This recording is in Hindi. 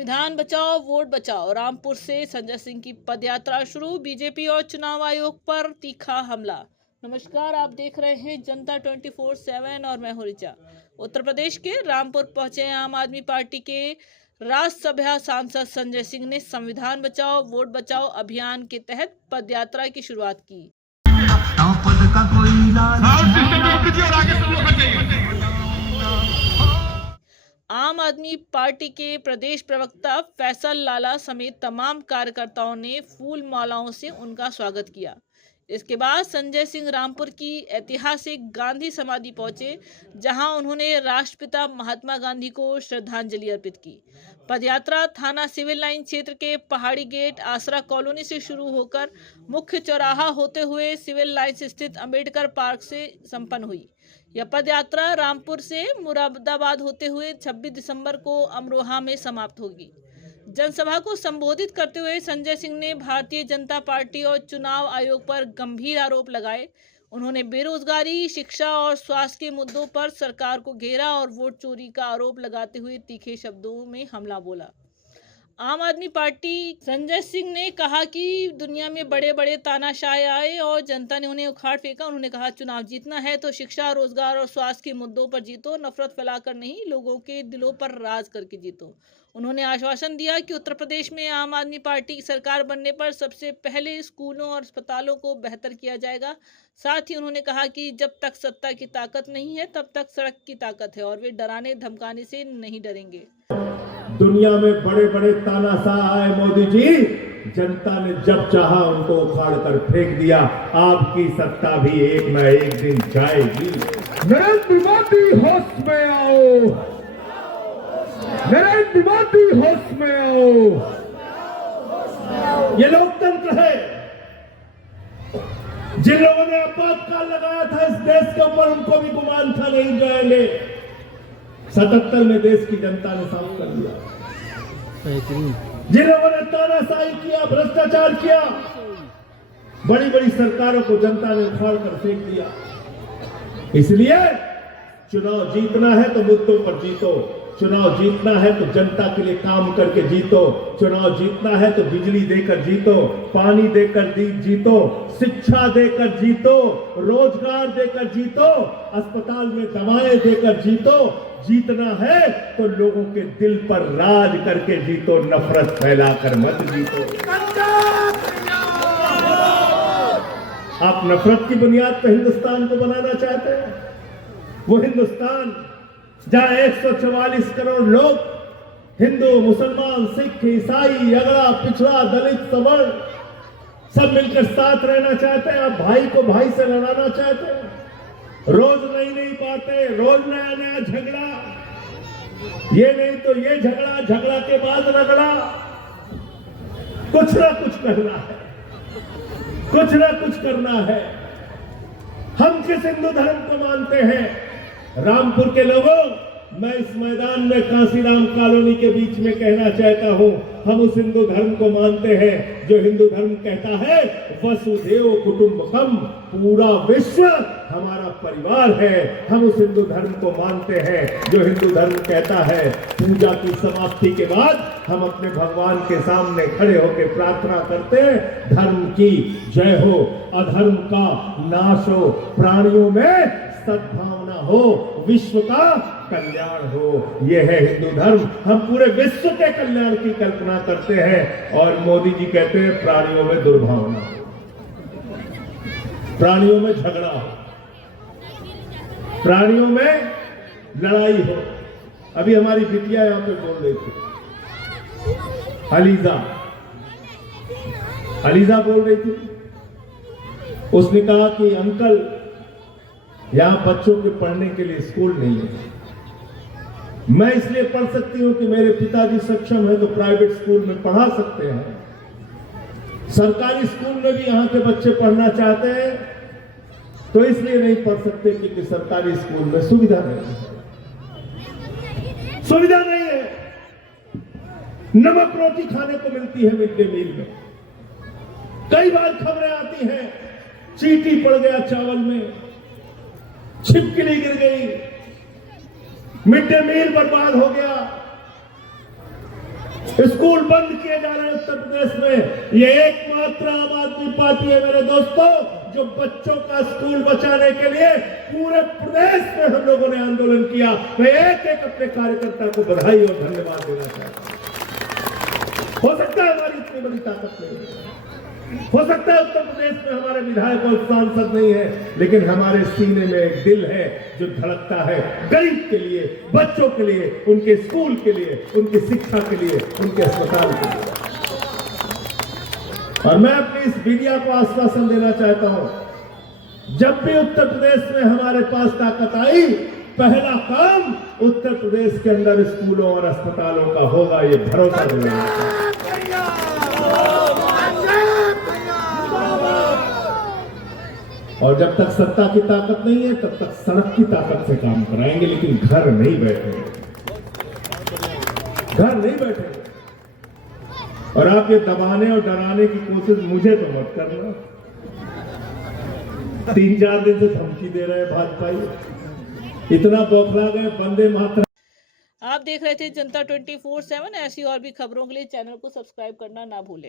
संविधान बचाओ वोट बचाओ। रामपुर से संजय सिंह की पदयात्रा शुरू। बीजेपी और चुनाव आयोग पर तीखा हमला। नमस्कार, आप देख रहे हैं जनता 24/7 और मैं हूं ऋचा। उत्तर प्रदेश के रामपुर पहुंचे आम आदमी पार्टी के राज्यसभा सांसद संजय सिंह ने संविधान बचाओ वोट बचाओ अभियान के तहत पदयात्रा की शुरुआत की। आम आदमी पार्टी के प्रदेश प्रवक्ता फैसल लाला समेत तमाम कार्यकर्ताओं ने फूल मालाओं से उनका स्वागत किया। इसके बाद संजय सिंह रामपुर की ऐतिहासिक गांधी समाधि पहुंचे, जहां उन्होंने राष्ट्रपिता महात्मा गांधी को श्रद्धांजलि अर्पित की। पदयात्रा थाना सिविल लाइन क्षेत्र के पहाड़ी गेट आसरा कॉलोनी से शुरू होकर मुख्य चौराहा होते हुए सिविल लाइन स्थित अंबेडकर पार्क से संपन्न हुई। यह पदयात्रा रामपुर से मुरादाबाद होते हुए 26 दिसंबर को अमरोहा में समाप्त होगी। जनसभा को संबोधित करते हुए संजय सिंह ने भारतीय जनता पार्टी और चुनाव आयोग पर गंभीर आरोप लगाए। उन्होंने बेरोजगारी, शिक्षा और स्वास्थ्य के मुद्दों पर सरकार को घेरा और वोट चोरी का आरोप लगाते हुए तीखे शब्दों में हमला बोला। आम आदमी पार्टी संजय सिंह ने कहा कि दुनिया में बड़े बड़े तानाशाह आए और जनता ने उन्हें उखाड़ फेंका। उन्होंने कहा, चुनाव जीतना है तो शिक्षा, रोजगार और स्वास्थ्य के मुद्दों पर जीतो, नफरत फैलाकर नहीं, लोगों के दिलों पर राज करके जीतो। उन्होंने आश्वासन दिया कि उत्तर प्रदेश में आम आदमी पार्टी की सरकार बनने पर सबसे पहले स्कूलों और अस्पतालों को बेहतर किया जाएगा। साथ ही उन्होंने कहा कि जब तक सत्ता की ताकत नहीं है तब तक सड़क की ताकत है और वे डराने धमकाने से नहीं डरेंगे। दुनिया में बड़े बड़े तानाशाह आए मोदी जी, जनता ने जब चाहा उनको उखाड़ कर फेंक दिया। आपकी सत्ता भी एक न एक दिन जाएगी। नरेंद्र मोदी होश में आओ, नरेंद्र मोदी होश में आओ। ये लोकतंत्र है। जिन लोगों ने आपातकाल लगाया था इस देश के ऊपर, उनको भी गुमान था नहीं जाएंगे। 77 में देश की जनता ने साफ कर दिया। जिन लोगों ने तानाशाही किया, भ्रष्टाचार किया, बड़ी बड़ी सरकारों को जनता ने उखाड़ कर फेंक दिया। इसलिए चुनाव जीतना है तो मुद्दों पर जीतो, चुनाव जीतना है तो जनता के लिए काम करके जीतो, चुनाव जीतना है तो बिजली देकर जीतो, पानी देकर जीतो, शिक्षा देकर जीतो, रोजगार देकर जीतो, अस्पताल में दवाएं देकर जीतो। जीतना है तो लोगों के दिल पर राज करके जीतो, नफरत फैलाकर मत जीतो। आप नफरत की बुनियाद पर हिंदुस्तान को बनाना चाहते हैं। वो हिंदुस्तान जहां 144 करोड़ लोग हिंदू, मुसलमान, सिख, ईसाई, अगड़ा, पिछड़ा, दलित, सवर्ण सब मिलकर साथ रहना चाहते हैं। आप भाई को भाई से लड़ाना चाहते हैं। रोज नई बातें, रोज नया नया झगड़ा, ये नहीं तो ये झगड़ा, झगड़ा के बाद रगड़ा। कुछ ना कुछ करना है, कुछ ना कुछ करना है। हम किस हिंदू धर्म को मानते हैं? रामपुर के लोगों, मैं इस मैदान में कांसीराम कॉलोनी के बीच में कहना चाहता हूं, हम उस हिंदू धर्म को मानते हैं जो हिंदू धर्म कहता है वसुधैव कुटुंबकम, पूरा विश्व हमारा परिवार है। हम उस हिंदू धर्म को मानते हैं जो हिंदू धर्म कहता है पूजा की समाप्ति के बाद हम अपने भगवान के सामने खड़े होकर प्रार्थना करते हैं, धर्म की जय हो, अधर्म का नाश हो, प्राणियों में सद्भावना हो, विश्व का कल्याण हो। यह है हिंदू धर्म। हम पूरे विश्व के कल्याण की कल्पना करते हैं और मोदी जी कहते हैं प्राणियों में दुर्भावना हो, प्राणियों में झगड़ा हो, प्राणियों में लड़ाई हो। अभी हमारी बिटिया यहां पे बोल रही थी, अलीजा बोल रही थी। उसने कहा कि अंकल, यहां बच्चों के पढ़ने के लिए स्कूल नहीं है। मैं इसलिए पढ़ सकती हूं कि मेरे पिताजी सक्षम है तो प्राइवेट स्कूल में पढ़ा सकते हैं। सरकारी स्कूल में भी यहां के बच्चे पढ़ना चाहते हैं तो इसलिए नहीं पढ़ सकते क्योंकि सरकारी स्कूल में सुविधा नहीं है। सुविधा नहीं है। नमक रोटी खाने को मिलती है मिड डे मील में। कई बार खबरें आती हैं, चींटी पड़ गया चावल में, छिपकली गिर गई, मिड डे मील बर्बाद हो गया। स्कूल बंद किए जा रहे हैं उत्तर प्रदेश में। ये एकमात्र आम आदमी पार्टी है मेरे दोस्तों, जो बच्चों का स्कूल बचाने के लिए पूरे प्रदेश में हम लोगों ने आंदोलन किया। मैं एक एक अपने कार्यकर्ता को बधाई और धन्यवाद देना चाहता हूं। हो सकता है हमारी इतनी बड़ी ताकत नहीं है, हो सकता है उत्तर प्रदेश में हमारे विधायक और सांसद नहीं है, लेकिन हमारे सीने में एक दिल है जो धड़कता है गरीब के लिए, बच्चों के लिए, उनके स्कूल के लिए, उनकी शिक्षा के लिए, उनके अस्पताल के लिए। और मैं अपनी इस मीडिया को आश्वासन देना चाहता हूं, जब भी उत्तर प्रदेश में हमारे पास ताकत आई, पहला काम उत्तर प्रदेश के अंदर स्कूलों और अस्पतालों का होगा, ये भरोसा दिलाना चाहता हूं। और जब तक सत्ता की ताकत नहीं है, तब तक सड़क की ताकत से काम कराएंगे, लेकिन घर नहीं बैठेंगे, घर नहीं बैठेंगे। और आप ये दबाने और डराने की कोशिश मुझे तो मत करना। 3-4 दिन से धमकी दे रहे हैं भाजपा, इतना बौखला गए, वंदे मातरम। आप देख रहे थे जनता 24/7। ऐसी और भी खबरों के लिए चैनल को सब्सक्राइब करना ना भूलें।